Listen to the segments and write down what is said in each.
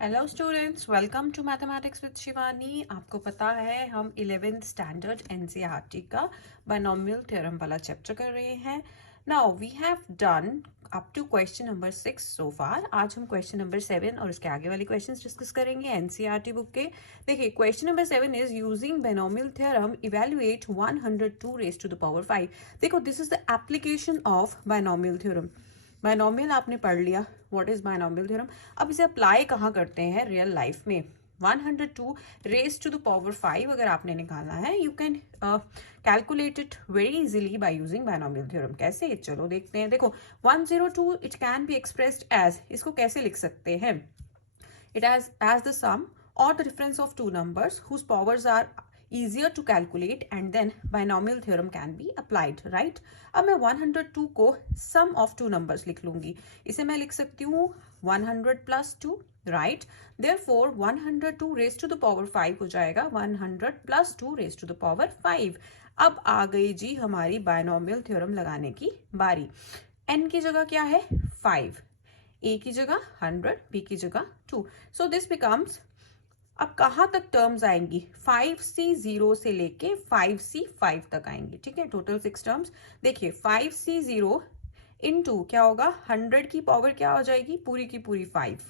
Hello students, welcome to mathematics with Shivani. आपको पता है हम 11th स्टैंडर्ड एनसीईआरटी का बायनोमियल थ्योरम वाला चैप्टर कर रहे हैं। Now we have done up to question number 6 so far. आज हम क्वेश्चन नंबर 7 और उसके आगे वाले क्वेश्चंस डिस्कस करेंगे एनसीईआरटी बुक के। देखिए, question number 7 is using binomial theorem evaluate 102 raise to the power 5। देखो, this is the application of binomial theorem. Binomial आपने पढ़ लिया, व्हाट इज बायनोमियल थ्योरम। अब इसे अप्लाई कहाँ करते हैं रियल लाइफ में। 102 रेज टू द पावर 5 अगर आपने निकालना है, you can calculate it very easily by using binomial theorem. कैसे, चलो देखते हैं। देखो, 102 it can be expressed as, इसको कैसे लिख सकते हैं, इट as the sum or the difference of two numbers whose powers are easier to calculate and then binomial theorem can be applied, right? अब मैं 102 को sum of two numbers लिख लूंगी। इसे मैं लिख सकती हूँ 100 plus 2, right? Therefore 102 raised to the power 5 हो जाएगा 100 plus 2 raised to the power 5। अब आ गई जी हमारी बायनोमियल थ्योरम लगाने की बारी। n की जगह क्या है 5, a की जगह 100, b की जगह 2। सो दिस बिकम्स, अब कहाँ तक टर्म्स आएंगी, 5c0 से लेके 5c5 तक आएंगी। ठीक है, टोटल 6 टर्म्स। देखिए 5c0 इनटू क्या होगा, 100 की पावर क्या हो जाएगी, पूरी की पूरी 5,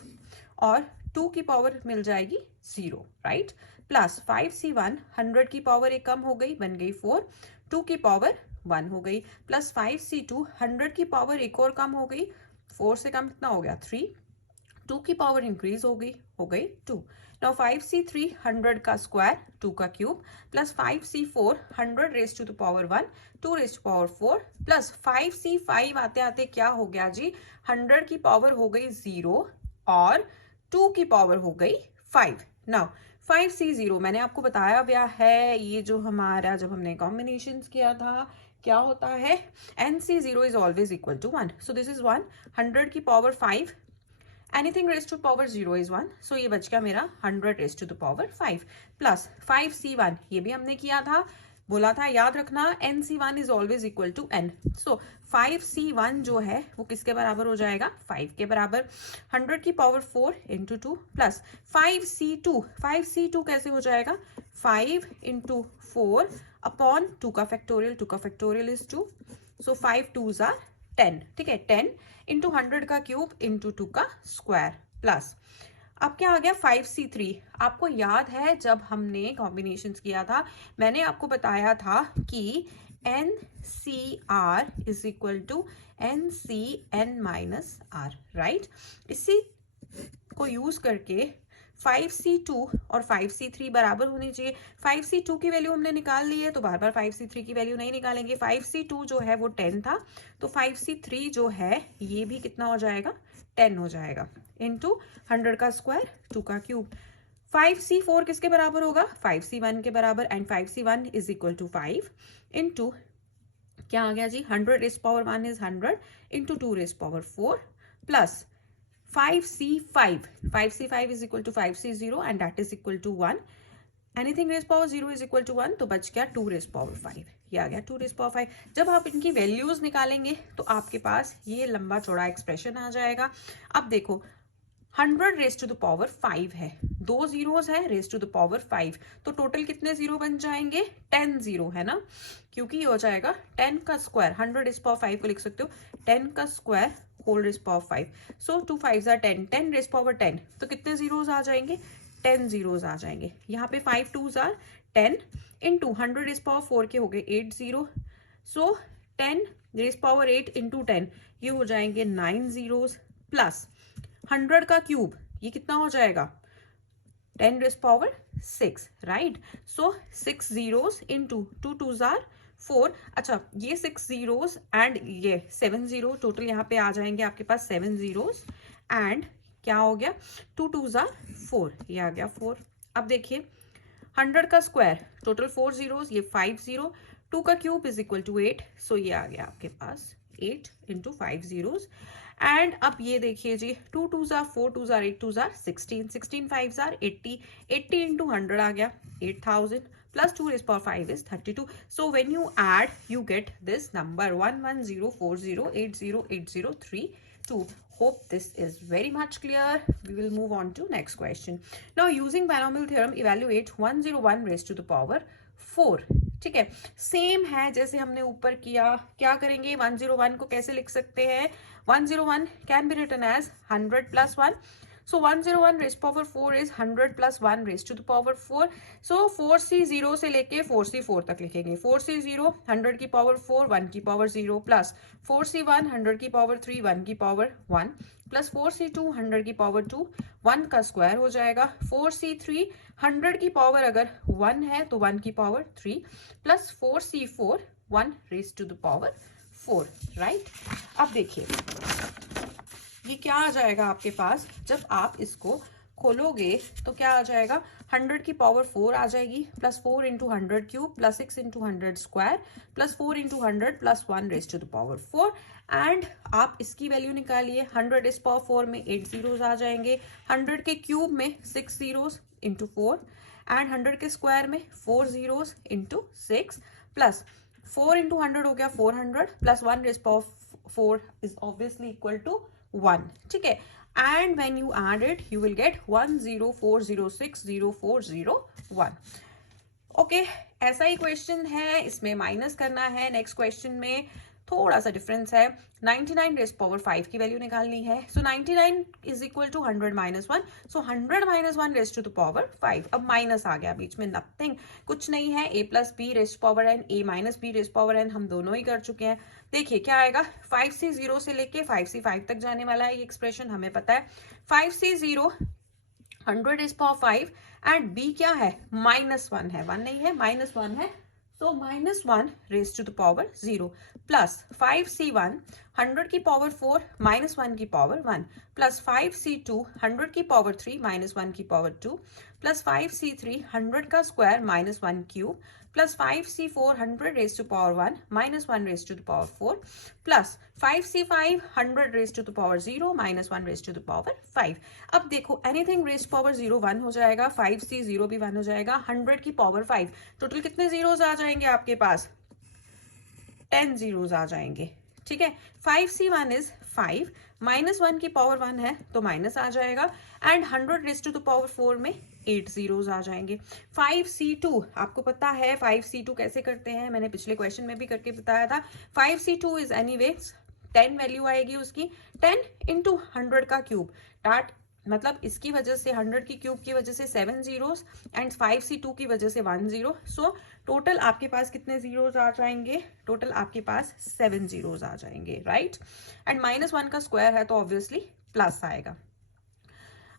और 2 की पावर मिल जाएगी 0, राइट। प्लस 5c1, 100 की पावर एक कम हो गई, बन गई 4, 2 की पावर 1 हो गई, प्लस 5c2, 100 की पावर एक और कम हो गई, 4 से कम कितना हो गया 3, 2 की पावर इंक्रीज हो गई 2। नाउ 5c3, 100 का स्क्वायर 2 का cube, plus 5c4, 100 raise to the power 1, 2 raise to power 4, plus 5c5 आते आते क्या हो गया जी, 100 की पावर हो गई 0 और 2 की पावर हो गई 5। नाउ 5c0 मैंने आपको बताया गया है, ये जो हमारा जब हमने कॉम्बिनेशन किया था क्या होता है, nc0 is always equal to 1। So this is 1, 100 की पावर 5, anything raise to power 0 is 1। So ये बच गया मेरा 100 raise to the power 5, plus 5c1, ये भी हमने किया था, बोला था याद रखना, nc1 is always equal to n। So 5c1 जो है वो किसके बराबर हो जाएगा, 5 के बराबर, 100 की power 4 into 2, plus 5c2, 5c2 कैसे हो जाएगा, 5 इंटू 4 अपॉन 2 का फैक्टोरियल, 2 का factorial is 2, so 5 2s are 10। ठीक है, 10 इंटू 100 का क्यूब इंटू 2 का स्क्वायर, प्लस अब क्या आ गया 5c3। आपको याद है जब हमने कॉम्बिनेशन किया था, मैंने आपको बताया था कि NCR is equal to NCN minus R, right. इसी को यूज करके 5c2 और 5c3 बराबर होनी चाहिए। 5c2 की वैल्यू हमने निकाल ली है, तो बार बार 5c3 की वैल्यू नहीं निकालेंगे। 5c2 जो है वो 10 था, तो 5c3 जो है ये भी कितना हो जाएगा, 10 हो जाएगा, इंटू 100 का स्क्वायर 2 का क्यूब। 5c4 किसके बराबर होगा, 5c1 के बराबर, and 5c1 is equal to 5 into क्या आ गया जी, 100 raise power 1 is 100 into 2 raise power 4, plus 5c5, 5c5 is equal to 5c0 and that is equal to 1, anything raise power 0 is equal to 1, तो बच गया 2 raise power 5, ये आ गया 2 raise power 5। जब आप इनकी वैल्यूज निकालेंगे तो आपके पास ये लंबा चौड़ा एक्सप्रेशन आ जाएगा। अब देखो 100 रेज टू द पावर 5 है, 2 जीरोस है, रेज टू द पावर 5, तो टोटल कितने जीरो बन जाएंगे, 10 जीरो है ना, क्योंकि ये हो जाएगा 10 का स्क्वायर, 100 रेज पावर 5 को लिख सकते हो 10 का square whole raise power 5, so 2 5s are 10, 10 raise power 10, तो कितने जीरोस आ जाएंगे, 10 जीरोस आ जाएंगे। यहाँ पे 5 2s are 10 into 100 raise power 4 के हो गए 8 जीरो, सो 10 रेज पावर 8 इंटू 10, ये हो जाएंगे 9 जीरोस, प्लस 100 का क्यूब, ये कितना हो जाएगा 10 raise power 6, right. So 6 zeros into 2 2s are 4, अच्छा ये 6 जीरोस एंड ये 7 जीरो, टोटल यहाँ पे आ जाएंगे आपके पास 7 जीरोस, एंड क्या हो गया 2 2s आर 4, ये आ गया 4। अब देखिए 100 का स्क्वायर, टोटल 4 जीरोस, ये 5 जीरो, 2 का क्यूब इज इक्वल टू 8, सो ये आ गया आपके पास 8 इंटू 5 जीरोस। एंड अब ये देखिए जी 2 2s are 4, 2s are 8, 2s are 16, 16 5s are 80, 80 into 100 आ गया 8000, plus 2 raised power 5 is 32. So when you add, you get this number 11040808032. Hope this is very much clear. We will move on to next question. Now using binomial theorem evaluate 101 raised to the power 4. ठीक है, same है जैसे हमने ऊपर किया. क्या करेंगे, 101 को कैसे लिख सकते हैं? 101 can be written as 100 plus 1. So 101 raised to power 4 is 100 plus 1 raised to the power 4. So 4c 0 से लेके 4c 4 तक लिखेंगे. 4c 0 100 की पावर 4 1 की पावर 0 प्लस 4c 1 100 की पावर 3 1 की पावर 1 प्लस 4c 2 100 की पावर 2 1 का स्क्वायर हो जाएगा. 4c 3 100 की पावर अगर 1 है तो 1 की power 3 plus 4c 4 1 raised to the power 4. Right, अब देखिए ये क्या आ जाएगा आपके पास. जब आप इसको खोलोगे तो क्या आ जाएगा, 100 की पावर 4 आ जाएगी plus 4 into 100 cube plus 6 into 100 square plus 4 into 100 plus 1 raise to the power 4. And आप इसकी वैल्यू निकालिए. 100 इज पावर 4 में 8 जीरोज आ जाएंगे. 100 के क्यूब में 6 जीरोज इंटू 4 एंड 100 के स्क्वायर में 4 जीरोज इंटू 6 प्लस 4 इंटू 100 हो गया 400 plus 1 raise power 4 is obviously equal to 1. ठीक है, and when you add it you will get 104060401. Okay, ऐसा ही क्वेश्चन है, इसमें माइनस करना है. नेक्स्ट क्वेश्चन में थोड़ा सा डिफरेंस है. 99 रेज पावर 5 की वैल्यू निकालनी है. So 99 is equal to 100 minus 1. So 100 minus 1 raise to the power 5. अब माइनस आ गया बीच में, नथिंग, कुछ नहीं है. a plus b raise power n, a minus b raise power n, हम दोनों ही कर चुके हैं. देखिए क्या आएगा, 5c 0 से लेके 5c 5 तक जाने वाला है ये एक्सप्रेशन, हमें पता है. 5c 0 100 raise power 5 and b क्या है, माइनस 1 है, 1 नहीं है, माइनस 1 है. So minus 1 raised to the power 0 plus 5c1 100 की पावर 4 minus 1 की पावर 1 plus 5c2 100 की पावर 3 minus 1 की पावर 2 plus 5c3 100 का square minus 1 cube plus 5c4 100 raised to power 1 minus 1 raised to the power 4 plus 5c5 100 raised to the power 0 minus 1 raised to the power 5. अब देखो anything raised to power 0 1 हो जाएगा, 5c 0 भी 1 हो जाएगा, 100 की पावर 5, टोटल कितने जीरोज आ जाएंगे आपके पास, 10 जीरोज आ जाएंगे. ठीक है, 5c1 इज 5 माइनस 1 की पावर 1 है तो माइनस आ जाएगा and 100 raise to the power 4 में 8 जीरोज आ जाएंगे. 5c2 आपको पता है 5c2 कैसे करते हैं, मैंने पिछले क्वेश्चन में भी करके बताया था. 5c2 इज एनीवेज 10 वैल्यू आएगी उसकी, 10 इंटू 100 का क्यूब, डाट मतलब इसकी वजह से 100 की क्यूब की वजह से 7 जीरोस एंड 5c2 की वजह से 1 जीरो. सो टोटल आपके पास कितने जीरोस आ जाएंगे, टोटल आपके पास 7 जीरोस आ जाएंगे. राइट, एंड माइनस 1 का स्क्वायर है तो ऑब्वियसली प्लस आएगा.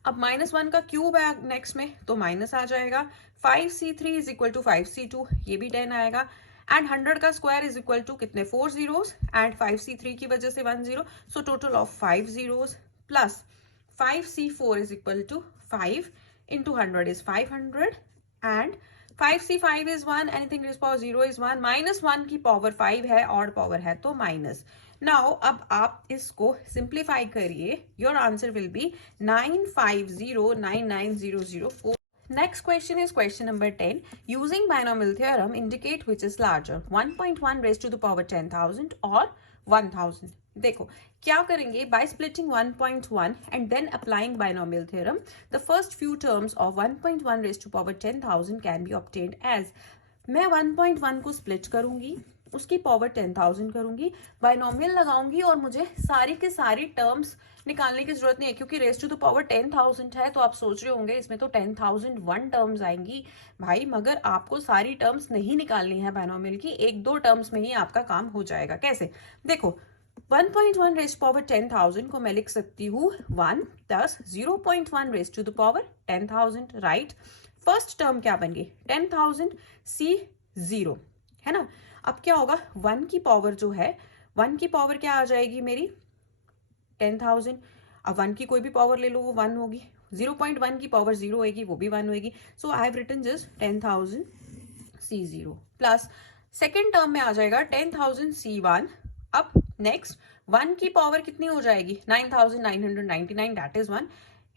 अब माइनस 1 का क्यूब है नेक्स्ट में तो माइनस आ जाएगा. 5c3 is equal to 5c2, ये भी 10 आएगा एंड 100 का स्क्वायर इज इक्वल टू कितने 4 जीरोस एंड 5c3 की वजह से 1 zero. So total of 5 zeros plus 5c4 is equal to 5 into 100 is 500 and 5c5 is 1, anything raised power 0 is 1, minus 1 की पावर 5 है, ऑड पावर है तो माइनस. नाउ अब आप इसको सिंप्लीफाई करिए, your answer will be 950990004. Next question is question number 10. Using binomial theorem, indicate which is larger, 1.1 raised to the power 10,000 or 1,000. देखो क्या करेंगे, by splitting 1.1 and then applying binomial theorem, the first few terms of 1.1 raised to power 10,000 can be obtained as, मैं 1.1 को split करूंगी, उसकी power 10,000 करूंगी, binomial लगाऊंगी और मुझे सारी के सारी टर्म्स निकालने की जरूरत नहीं है क्योंकि रेज टू द पावर 10,000 है. तो आप सोच रहे होंगे इसमें तो 10,001 टर्म्स आएंगी. भाई मगर आपको सारी टर्म्स नहीं निकालनी है बाइनोमियल की, एक दो टर्म्स में ही आपका काम हो जाएगा. कैसे, देखो 1.1 रेज पावर 10,000 को मैं लिख सकती हूँ 1 plus 0.1 raise to the power 10,000. Right, first term क्या बन गई 10,000 c 0 है ना. अब क्या होगा, 1 की पावर जो है, 1 की पावर क्या आ जाएगी मेरी 10,000. अब 1 की कोई भी पावर ले लो वो 1 होगी, 0.1 की पावर 0 होगी वो भी 1 होगी. So I have written just 10,000 c0 plus second term में आ जाएगा 10,000 c1. अब नेक्स्ट 1 की पावर कितनी हो जाएगी 9,999, दैट इज 1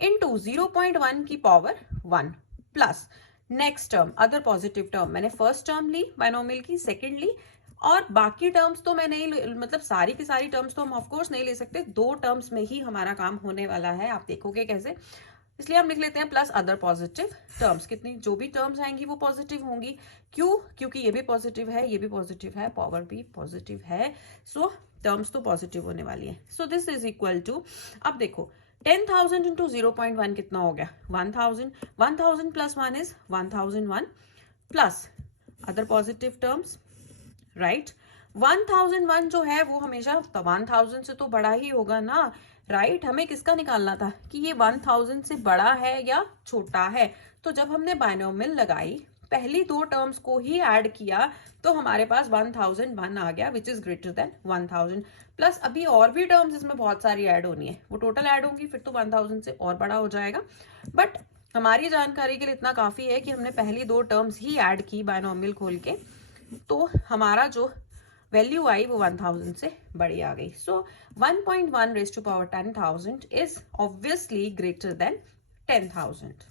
इंटू 0.1 की power 1 plus next term other positive term. मैंने फर्स्ट टर्म ली बाइनोमियल की, सेकेंड ली और बाकी टर्म्स तो मैं नहीं मतलब सारी की सारी टर्म्स तो हम ऑफकोर्स नहीं ले सकते, 2 टर्म्स में ही हमारा काम होने वाला है, आप देखोगे कैसे। इसलिए हम लिख लेते हैं प्लस अदर पॉजिटिव टर्म्स। कितनी जो भी टर्म्स आएंगी वो पॉजिटिव होंगी। क्यों? क्योंकि ये भी पॉजिटिव है, ये भी पॉजिटिव है, पावर भी पॉजिटिव है, सो टर्म्स तो पॉजिटिव होने वाली है। So this is equal to, अब देखो 10,000 इंटू 0.1 कितना हो गया? 1,000। 1,000 plus 1 is 1,001 plus other positive terms, right. 1,001 जो है वो हमेशा 1,000 से तो बड़ा ही होगा ना, राइट। हमें किसका निकालना था कि ये 1,000 से बड़ा है या छोटा है। तो जब हमने बाइनोमियल लगाई, पहली 2 टर्म्स को ही ऐड किया, तो हमारे पास 1,001 आ गया which is greater than 1,000। Plus अभी और भी टर्म्स इसमें बहुत सारी ऐड होनी है, वो टोटल ऐड होंगी, फिर तो 1,000 से और बड़ा हो जाएगा। बट हमारी जानकारी के लिए इतना काफी है कि हमने पहली 2 टर्म्स ही ऐड की बाइनोमियल खोल के, तो हमारा जो वैल्यू आई वो 1,000 से बड़ी आ गई। So 1.1 raise to power 10,000 is obviously greater than 10,000।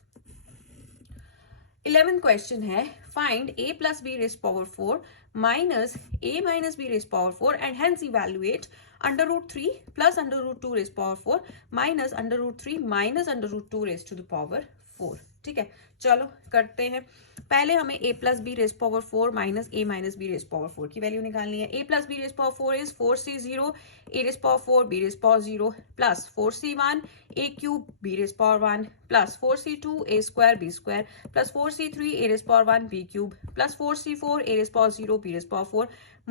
11th question है, find a plus B raise power 4 minus a minus B raise power 4 and hence evaluate √3 plus √2 raise power 4 minus √3 minus √2 raise to the power 4। ठीक है, चलो करते हैं। पहले हमें a plus B raise power 4 minus a minus B raise power 4 की value निकालनी है। a plus B raise power 4 is 4c0 a raise power 4 b raise power 0 plus 4c1 a cube b raise power 1 plus 4c2 a square b square plus 4c3 a raise power 1 b cube plus 4c4 a raise power 0 b raise power 4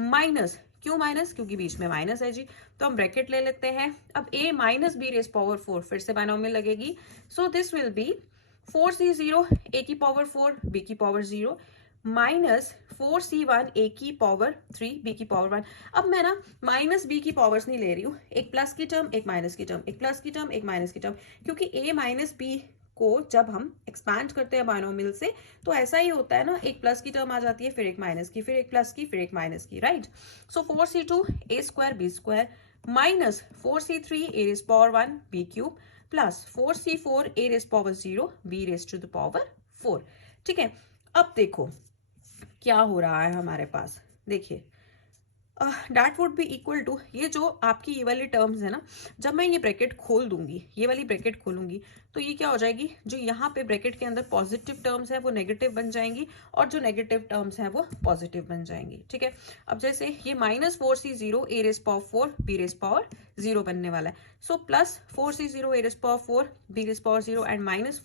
minus, क्यों minus? क्योंकि बीच में minus है जी, तो हम bracket ले लेते हैं। अब a minus B raise power 4 फिर से बाइनोमियल लगेगी, so this will be 4c0 a की पावर 4 b की पावर 0 माइनस 4c1 a की पावर 3 b की पावर 1। अब मैं ना माइनस b की पावर्स नहीं ले रही हूँ, एक प्लस की टर्म एक माइनस की टर्म, एक प्लस की टर्म एक माइनस की टर्म, क्योंकि a माइनस b को जब हम एक्सपैंड करते हैं बाइनोमियल से तो ऐसा ही होता है ना, एक प्लस की टर्म आ जाती है, फिर एक माइनस की, फिर एक प्लस की, फिर एक माइनस की, right. So 4c2 a square b square minus 4c3 a raise power 1 b cube plus 4c4 a raise power 0 b raise to the power 4। ठीक है, अब देखो क्या हो रहा है हमारे पास, देखिए that would be equal to, ये जो आपकी ये वाली टर्म्स है ना, जब मैं ये ब्रैकेट खोल दूंगी, ये वाली ब्रैकेट खोलूंगी, तो ये क्या हो जाएगी, जो यहाँ पे ब्रैकेट के अंदर पॉजिटिव टर्म्स है वो नेगेटिव बन जाएंगी और जो नेगेटिव टर्म्स हैं वो पॉजिटिव बन जाएंगी। ठीक है, अब जैसे ये minus 4c0 a raise power 4 b raise power 0 बनने वाला है, so plus 4c0 a raise power 4 b raise power 0 and minus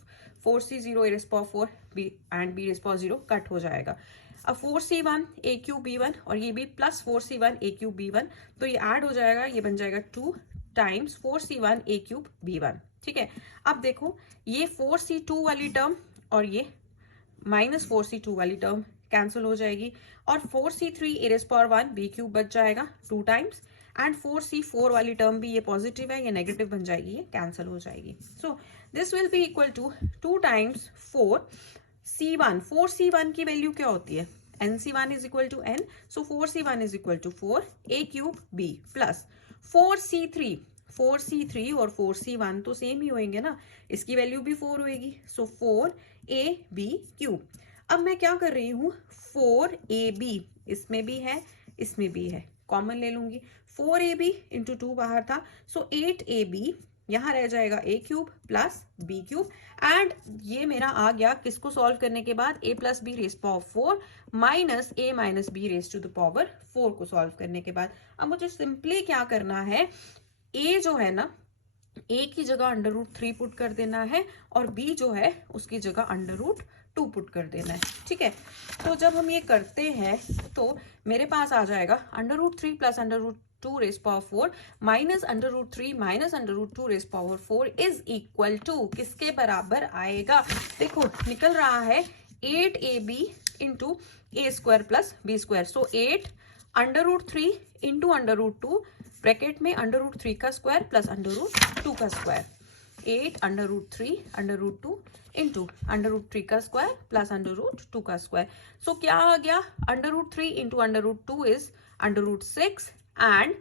4c0 a raise power 4 b and b raise power 0 cut हो जाएगा। अब 4c1 a क्यूब b1 और ये भी plus 4c1 a cube b1, तो ये ऐड हो जाएगा, ये बन जाएगा 2 times 4c1 a cube b1। ठीक है, अब देखो ये 4c2 वाली टर्म और ये माइनस 4c2 वाली टर्म कैंसिल हो जाएगी और 4c3 a raise power 1 b cube बच जाएगा 2 टाइम्स एंड 4c4 वाली टर्म भी, ये पॉजिटिव है, ये नेगेटिव बन जाएगी, ये कैंसिल हो जाएगी। So this will be equal to 2 times 4c1, 4c1 की वैल्यू क्या होती है, nc1 is equal to n, so 4c1 is equal to 4 a cube b plus 4c3, 4c3 और 4c1 तो सेम ही होंगे ना, इसकी वैल्यू भी 4 होएगी, सो 4ab क्यूब। अब मैं क्या कर रही हूँ, 4ab इसमें भी है इसमें भी है, कॉमन ले लूंगी, 4ab इंटू 2 बाहर था, सो 8ab यहाँ रह जाएगा a cube plus b cube and ये मेरा आ गया किसको सॉल्व करने के बाद, a plus B raise power 4 minus a minus B raise to the power 4 को सॉल्व करने के बाद। अब मुझे सिंपली क्या करना है, a जो है ना, a की जगह √3 पुट कर देना है और b जो है उसकी जगह √2 पुट कर देना है। ठीक है, तो जब हम ये करते हैं तो मेरे पास आ जाएगा √3 plus √2 raise power 4 minus √3 minus √2 raise power 4 is equal to किसके बराबर आएगा, देखो निकल रहा है 8ab into a square plus b square, so 8 √3 into √2 bracket में √3 का स्क्वायर प्लस √2 का स्क्वायर, 8 √3 √2 इंटू √3 का स्क्वायर प्लस √2 का स्क्वायर, सो क्या आ गया, √3 इंटू √2 इज √6 and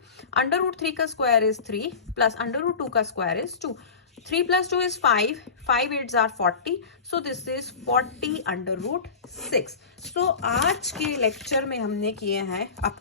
√3 का स्क्वायर इज 3 प्लस √2 का square is 2, 3 plus 2 is 5, 5 8s are 40, so this is 40 √6। so आज के लेक्चर में हमने किए हैं अप